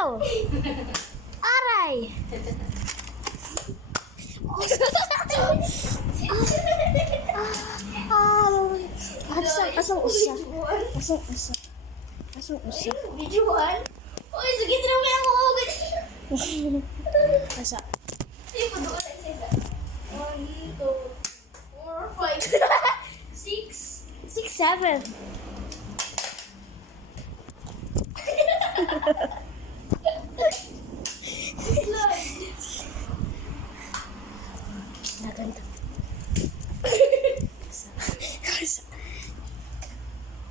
Ayaw! Aray! Asang usa? Asang usa? Asang usa? Videoan? Uy, sige, tinawag ka ako. Asa? Ay, padoon na siya. 1, 2, 4, 5, 6. 6, 7. Naganda.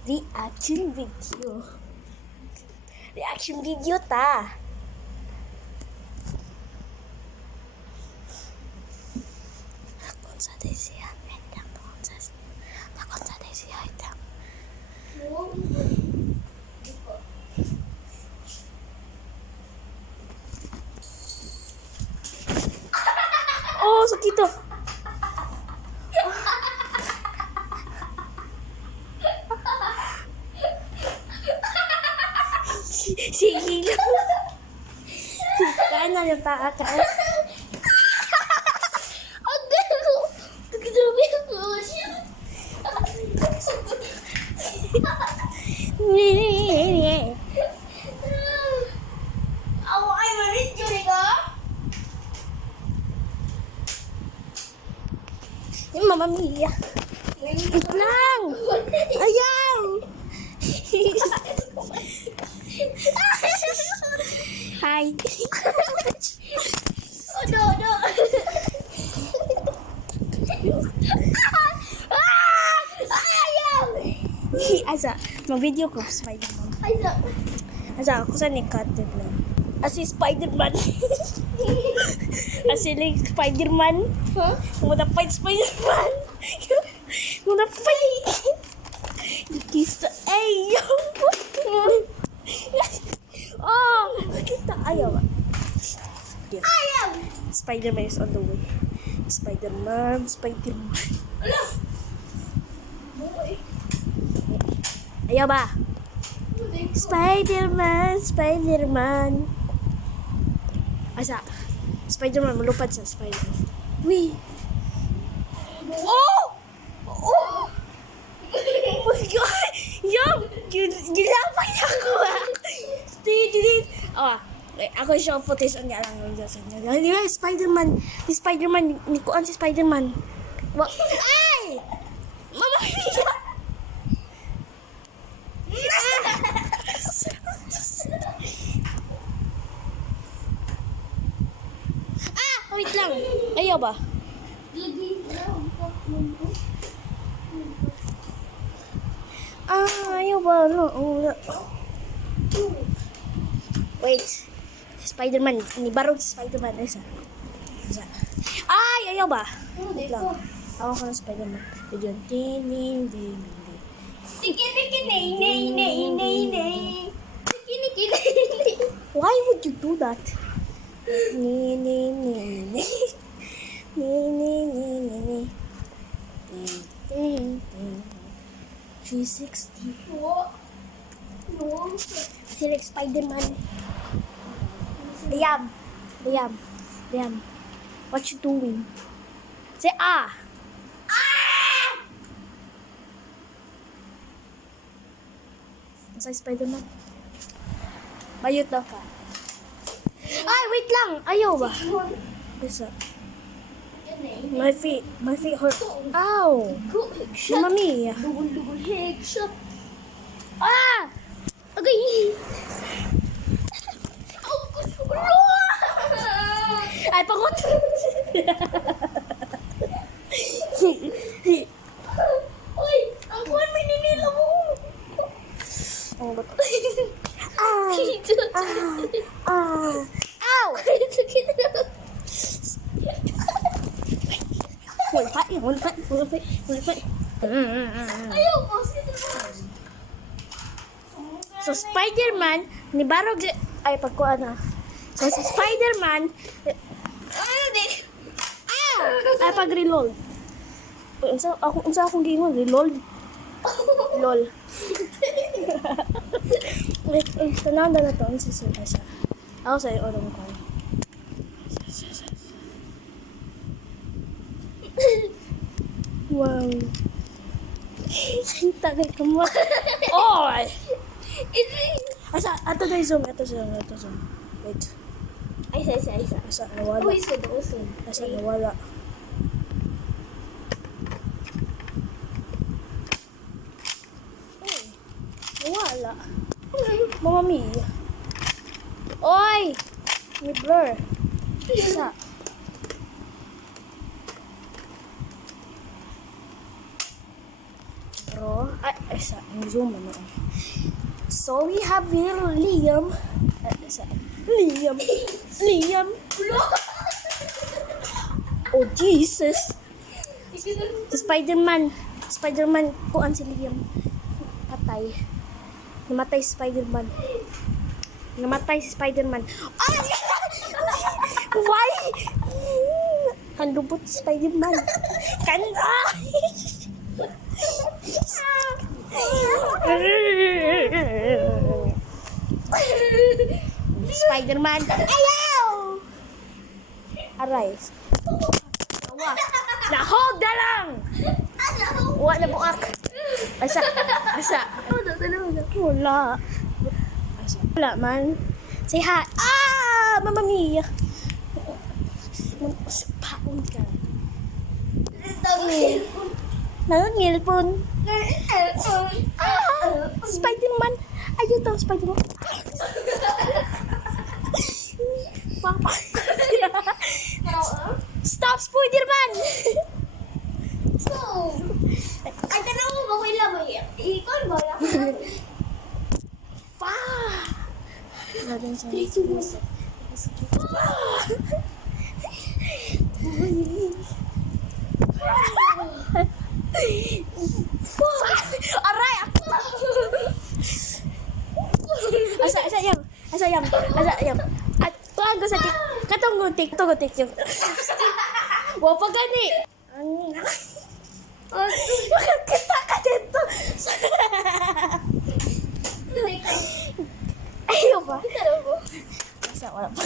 Reaction video. Reaction video ta. Takon sa siya. Takon sa siya. Oh, sakit to. Sige lang. Kaya na yung paa ka. Ang gano. Pagkitabi ako. Ako ay marit yun ka? Yung Mama Mia. Wait lang. Ayaw. Hi. Oh, no, no. Ayaw! Asa, mag-video ko Spider-Man. Ayaw! Asa, ako saan ni-cut na. Asi Spider-Man. Asi like Spider-Man. Huh? Muna fight Spider-Man. Muna fight. Kisa, ayaw. Oh, kita ayaw. Yeah. Ayaw! Spider-Man is on the way. Spider-Man. Ala! Boy. Ayaw ba? Spider-Man. Asa? Spider-Man, malupad sa Spider-Man. Wee! Oh! Oh! Oh my God! Yung! Gilapay ako ah! Ako yung show footage ang nga lang ng Diyos. Di ba, Spider-Man. Si Spider-Man, ni Kuan si Spider-Man. Ay! Mama Mia! Wait lang. Ayaw ba? Ayaw ba? No. Wait. Spider-Man. Nibarog si Spider-Man. Isa. Ay, ayaw ba? Wait lang. Ako ko ng Spider-Man. Yun. Why would you do that? 360. Select Spider-Man. Liam. What you doing? Say ah. Sa Spider-Man. Bayot daw ka. Ay, wait lang. Ayaw ba? Bisa. My feet hurt. Ow. Mama Mia. Dugul headshot. Ah! Okay. Ay, pangot. Uy, ang kuwan may ninila mo. Ang bato. Ow! Mulfat. Ayaw ko. So, Spider-Man, ni Barog, ay, pagkuhan na. So, si Spider-Man, ay, pag-reload. Unsa akong gingon, reload? Lol. Wait, tanaw na to, ang susunod siya. Ako sa'yo, orong ko. Wow. Tagay ka mo. Oy! Asa, ato na zoom. Wait. Isa. Asa, nawala. Usod. Asa, nawala. Ay, nawala. Mama Mia. Oy! May blur. Asa. Pero, asa, zoom ano. So we have here Liam. Liam. Oh Jesus. Si Spider-Man kuan si Liam. Patay. Namatay si Spider-Man. Ay! Why? Ang lubot si Spider-Man. Kanda! Spider-Man. Ayaw! Aray. Awa. Nahog na lang! Wa na buak. Asa. Wala. Wala man. Say hi. Ah! Mama Mia. Paon ka. Nangangilpon. Spider-Man. Ayun daw, Spider-Man. Papa. Stop, Spider-Man! Ay, tanong mo ba wala ba yan? Ikon ba yan? Pa! Natin siya. Aray! Asa yam. At tuan ko sa katong tik yung. Wa pa gani. Kita ka dito. Ayaw ba? Asa wala pa.